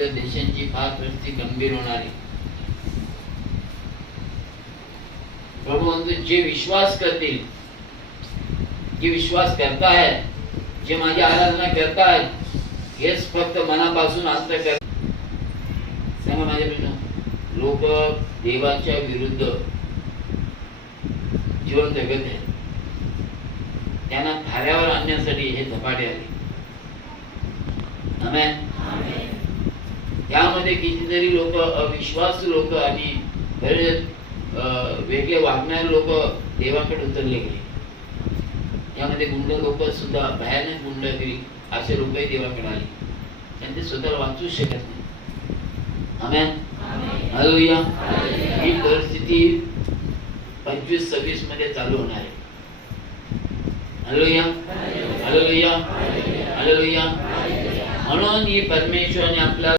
आपल्या देशांची फार परिस्थिती गंभीर होणार आहे. प्रभू म्हणतो जे विश्वास करतील, जे विश्वास करतायत, जे माझी आराधना करतायत, हेच फक्त मनापासून अंतःकरण. सांगा माझ्या बहिणींनो, लोक देवाच्या विरुद्ध जीवन जगत आहेत. त्यांना थाऱ्यावर आणण्यासाठी हे झपाटे आले. आमेन. त्यामध्ये कितीतरी लोक अविश्वासू लोक आणि बरेच वेगळे वागणारे लोक देवाकडे उतरले गेले. त्यामध्ये गुंड लोक सुद्धा, भयानक गुंडगिरी असे लोकही देवाकडे आले. त्यांचे स्वतःला वाचूच शकत नाही. आमेन. हालेलुया. ही परिस्थिती 25-26 मध्ये चालू होणार आहे. हालेलुया. हालेलुया. हालेलुया. म्हणून ही परमेश्वराने आपल्या